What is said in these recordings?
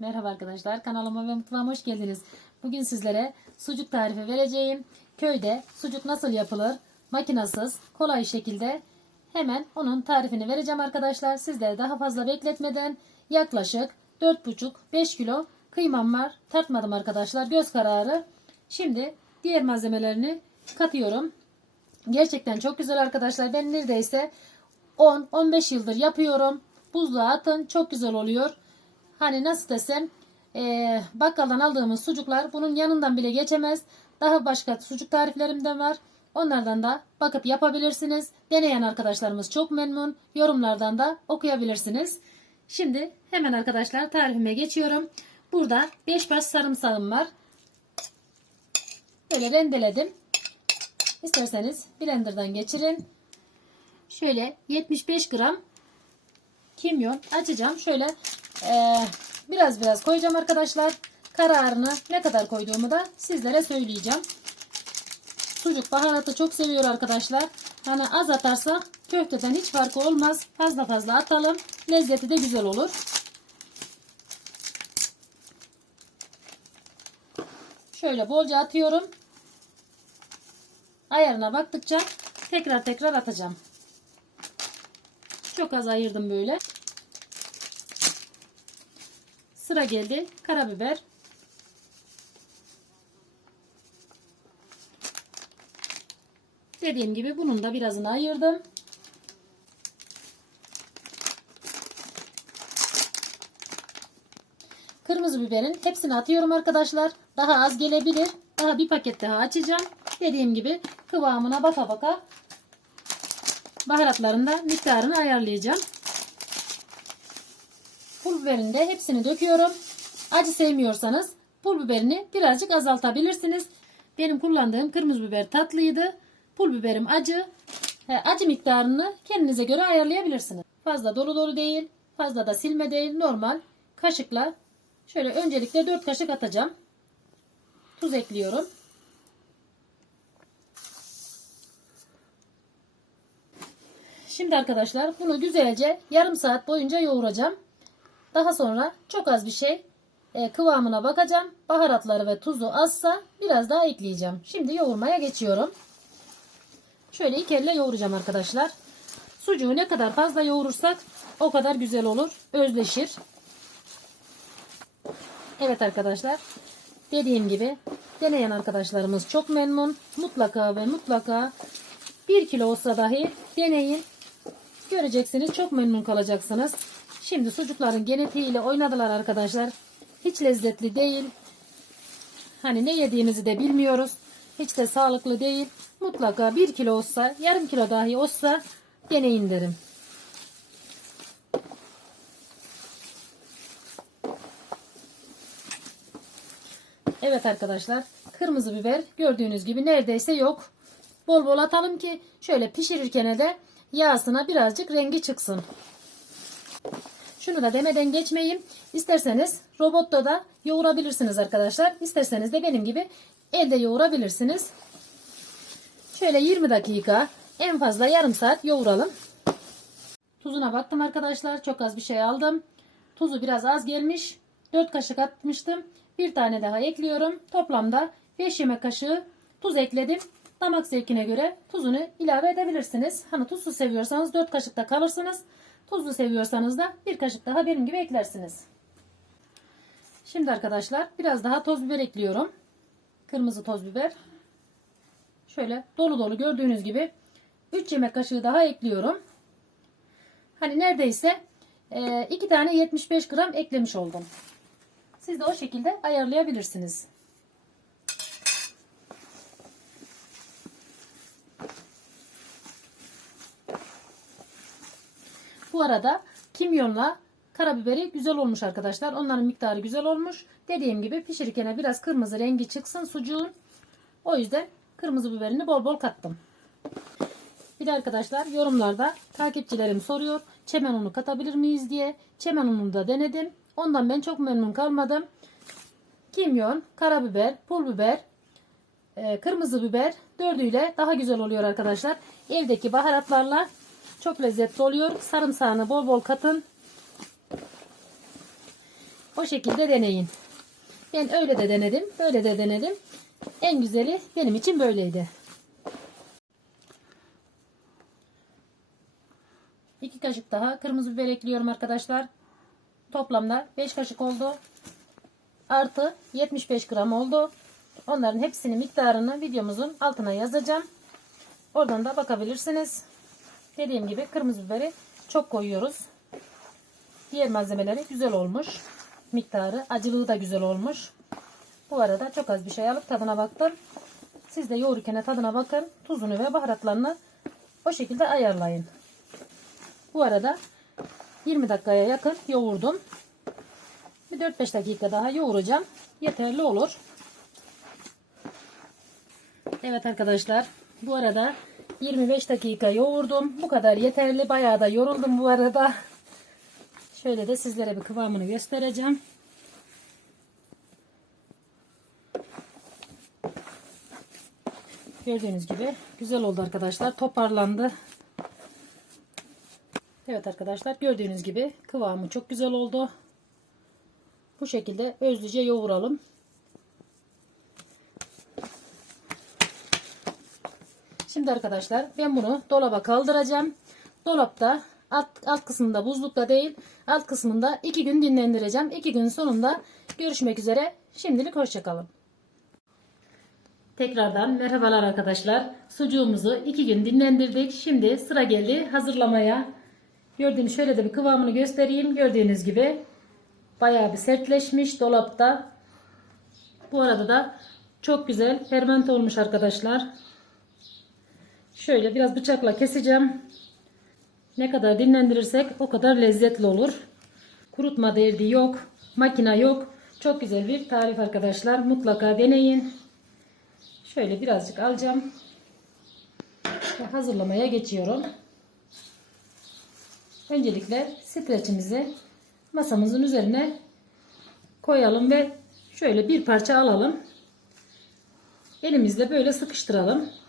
Merhaba arkadaşlar kanalıma ve mutfağıma hoş geldiniz. Bugün sizlere sucuk tarifi vereceğim. Köyde sucuk nasıl yapılır? Makinasız, kolay şekilde hemen onun tarifini vereceğim arkadaşlar. Sizlere daha fazla bekletmeden yaklaşık 4,5-5 kilo kıymam var. Tartmadım arkadaşlar göz kararı. Şimdi diğer malzemelerini katıyorum. Gerçekten çok güzel arkadaşlar. Ben neredeyse 10-15 yıldır yapıyorum. Buzluğa atın çok güzel oluyor. Hani nasıl desem eee, bakkaldan aldığımız sucuklar bunun yanından bile geçemez. Daha başka sucuk tariflerim de var. Onlardan da bakıp yapabilirsiniz. Deneyen arkadaşlarımız çok memnun. Yorumlardan da okuyabilirsiniz. Şimdi hemen arkadaşlar tarifime geçiyorum. Burada 5 baş sarımsağım var. Böyle rendeledim. İsterseniz blenderdan geçirin. Şöyle 75 gram kimyon açacağım. Şöyle eee, biraz biraz koyacağım arkadaşlar. Kararını ne kadar koyduğumu da sizlere söyleyeceğim. Sucuk baharatı çok seviyor arkadaşlar. Hani az atarsa köfteden hiç farkı olmaz. Fazla fazla atalım. Lezzeti de güzel olur. Şöyle bolca atıyorum. Ayarına baktıkça tekrar tekrar atacağım. Çok az ayırdım böyle. Sıra geldi karabiber. Dediğim gibi bunun da birazını ayırdım. Kırmızı biberin hepsini atıyorum arkadaşlar. Daha az gelebilir. Daha bir paket daha açacağım. Dediğim gibi kıvamına baka baka baharatların da miktarını ayarlayacağım. Biberini de hepsini döküyorum. Acı sevmiyorsanız pul biberini birazcık azaltabilirsiniz. Benim kullandığım kırmızı biber tatlıydı. Pul biberim acı. Acı miktarını kendinize göre ayarlayabilirsiniz. Fazla dolu dolu değil. Fazla da silme değil. Normal kaşıkla şöyle öncelikle 4 kaşık atacağım. Tuz ekliyorum. Şimdi arkadaşlar bunu güzelce yarım saat boyunca yoğuracağım. Daha sonra çok az bir şey e, kıvamına bakacağım. Baharatları ve tuzu azsa biraz daha ekleyeceğim. Şimdi yoğurmaya geçiyorum. Şöyle iki elle yoğuracağım arkadaşlar. Sucuğu ne kadar fazla yoğurursak o kadar güzel olur. Özleşir. Evet arkadaşlar. Dediğim gibi deneyen arkadaşlarımız çok memnun. Mutlaka ve mutlaka 1 kilo olsa dahi deneyin. Göreceksiniz çok memnun kalacaksınız. Şimdi sucukların genetiğiyle oynadılar arkadaşlar. Hiç lezzetli değil. Hani ne yediğimizi de bilmiyoruz. Hiç de sağlıklı değil. Mutlaka 1 kilo olsa yarım kilo dahi olsa deneyin derim. Evet arkadaşlar kırmızı biber gördüğünüz gibi neredeyse yok. Bol bol atalım ki şöyle pişirirken de yağsına birazcık rengi çıksın. Şunu da demeden geçmeyeyim. İsterseniz robotta da yoğurabilirsiniz arkadaşlar. İsterseniz de benim gibi elde yoğurabilirsiniz. Şöyle 20 dakika en fazla yarım saat yoğuralım. Tuzuna baktım arkadaşlar. Çok az bir şey aldım. Tuzu biraz az gelmiş. 4 kaşık atmıştım. Bir tane daha ekliyorum. Toplamda 5 yemek kaşığı tuz ekledim. Damak zevkine göre tuzunu ilave edebilirsiniz. Hani tuzsuz seviyorsanız 4 kaşıkta kalırsınız. Tuzlu seviyorsanız da bir kaşık daha benim gibi eklersiniz. Şimdi arkadaşlar biraz daha toz biber ekliyorum. Kırmızı toz biber. Şöyle dolu dolu gördüğünüz gibi 3 yemek kaşığı daha ekliyorum. Hani neredeyse 2 tane 75 gram eklemiş oldum. Siz de o şekilde ayarlayabilirsiniz. Bu arada kimyonla karabiberi güzel olmuş arkadaşlar. Onların miktarı güzel olmuş. Dediğim gibi pişirirken biraz kırmızı rengi çıksın sucuğun. O yüzden kırmızı biberini bol bol kattım. Bir de arkadaşlar yorumlarda takipçilerim soruyor. Çemen unu katabilir miyiz diye. Çemen ununu da denedim. Ondan ben çok memnun kalmadım. Kimyon, karabiber, pul biber, e, kırmızı biber dördüyle daha güzel oluyor arkadaşlar. Evdeki baharatlarla çok lezzetli oluyor. Sarımsağını bol bol katın. O şekilde deneyin. Ben öyle de denedim, böyle de denedim. En güzeli benim için böyleydi. İki kaşık daha kırmızı biber ekliyorum arkadaşlar. Toplamda 5 kaşık oldu. Artı 75 gram oldu. Onların hepsinin miktarını videomuzun altına yazacağım. Oradan da bakabilirsiniz. Dediğim gibi kırmızı biberi çok koyuyoruz. Diğer malzemeleri güzel olmuş. Miktarı, acılığı da güzel olmuş. Bu arada çok az bir şey alıp tadına baktım. Siz de yoğururken tadına bakın. Tuzunu ve baharatlarını o şekilde ayarlayın. Bu arada 20 dakikaya yakın yoğurdum. Bir 4-5 dakika daha yoğuracağım. Yeterli olur. Evet arkadaşlar. Bu arada 25 dakika yoğurdum. Bu kadar yeterli. Bayağı da yoruldum bu arada. Şöyle de sizlere bir kıvamını göstereceğim. Gördüğünüz gibi güzel oldu arkadaşlar. Toparlandı. Evet arkadaşlar gördüğünüz gibi kıvamı çok güzel oldu. Bu şekilde özlüce yoğuralım. Şimdi arkadaşlar ben bunu dolaba kaldıracağım. Dolapta alt, alt kısmında buzlukta değil alt kısmında 2 gün dinlendireceğim. 2 gün sonunda görüşmek üzere. Şimdilik hoşçakalın. Tekrardan merhabalar arkadaşlar. Sucuğumuzu 2 gün dinlendirdik. Şimdi sıra geldi hazırlamaya. Gördüğünüz şöyle de bir kıvamını göstereyim. Gördüğünüz gibi bayağı bir sertleşmiş dolapta. Bu arada da çok güzel fermente olmuş arkadaşlar. Şöyle biraz bıçakla keseceğim. Ne kadar dinlendirirsek o kadar lezzetli olur. Kurutma derdi yok. Makine yok. Çok güzel bir tarif arkadaşlar. Mutlaka deneyin. Şöyle birazcık alacağım. Ve hazırlamaya geçiyorum. Öncelikle streçimizi masamızın üzerine koyalım ve şöyle bir parça alalım. Elimizle böyle sıkıştıralım.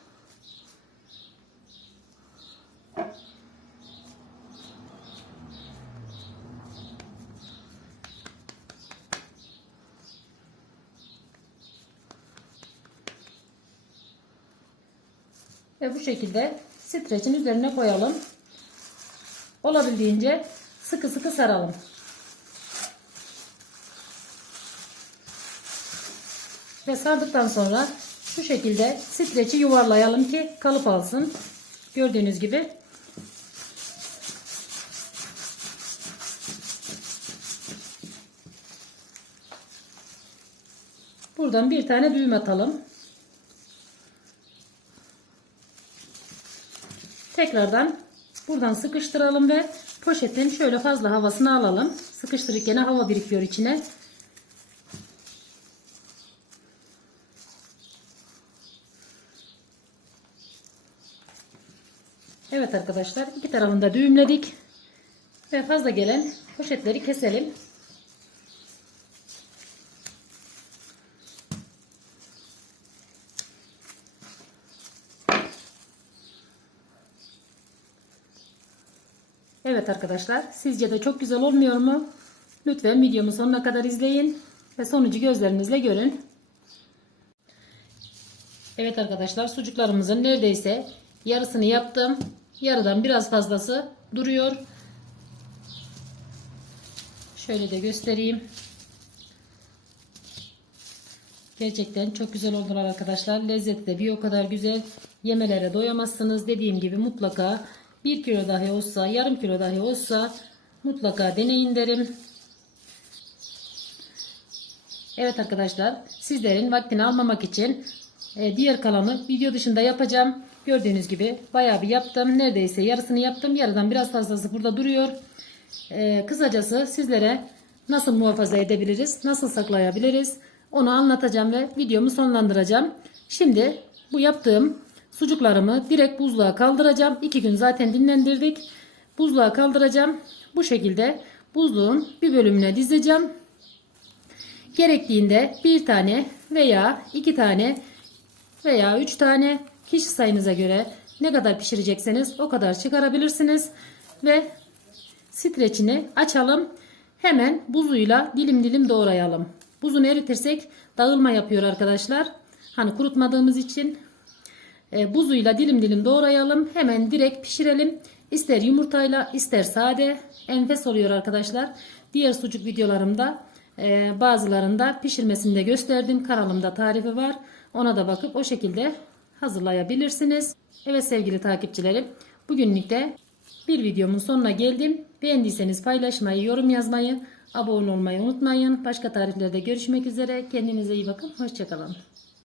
Ve bu şekilde streçin üzerine koyalım. Olabildiğince sıkı sıkı saralım. Ve sardıktan sonra şu şekilde streçi yuvarlayalım ki kalıp alsın. Gördüğünüz gibi. Buradan bir tane düğüm atalım. Tekrardan buradan sıkıştıralım ve poşetin şöyle fazla havasını alalım. Sıkıştırırken hava birikiyor içine. Evet arkadaşlar iki tarafını da düğümledik. Ve fazla gelen poşetleri keselim. Evet arkadaşlar sizce de çok güzel olmuyor mu? Lütfen videomu sonuna kadar izleyin ve sonucu gözlerinizle görün. Evet arkadaşlar sucuklarımızın neredeyse yarısını yaptım. Yarıdan biraz fazlası duruyor. Şöyle de göstereyim. Gerçekten çok güzel oldular arkadaşlar. Lezzeti de bir o kadar güzel. Yemelere doyamazsınız. Dediğim gibi mutlaka 1 kilo dahi olsa, yarım kilo dahi olsa mutlaka deneyin derim. Evet arkadaşlar, sizlerin vaktini almamak için e, diğer kalanı video dışında yapacağım. Gördüğünüz gibi bayağı bir yaptım. Neredeyse yarısını yaptım. Yarıdan biraz fazlası burada duruyor. E, kısacası sizlere nasıl muhafaza edebiliriz, nasıl saklayabiliriz onu anlatacağım ve videomu sonlandıracağım. Şimdi bu yaptığım Sucuklarımı direkt buzluğa kaldıracağım. 2 gün zaten dinlendirdik. Buzluğa kaldıracağım. Bu şekilde buzluğun bir bölümüne dizeceğim. Gerektiğinde bir tane veya iki tane veya üç tane kişi sayınıza göre ne kadar pişirecekseniz o kadar çıkarabilirsiniz. Ve streçini açalım. hemen buzuyla dilim dilim doğrayalım. Buzunu eritirsek dağılma yapıyor arkadaşlar. Hani kurutmadığımız için e, buzuyla dilim dilim doğrayalım. Hemen direkt pişirelim. İster yumurtayla ister sade. Enfes oluyor arkadaşlar. Diğer sucuk videolarımda e, bazılarında pişirmesini de gösterdim. Kanalımda tarifi var. Ona da bakıp o şekilde hazırlayabilirsiniz. Evet sevgili takipçilerim. Bugünlük de bir videomun sonuna geldim. Beğendiyseniz paylaşmayı, yorum yazmayı, abone olmayı unutmayın. Başka tariflerde görüşmek üzere. Kendinize iyi bakın. Hoşçakalın.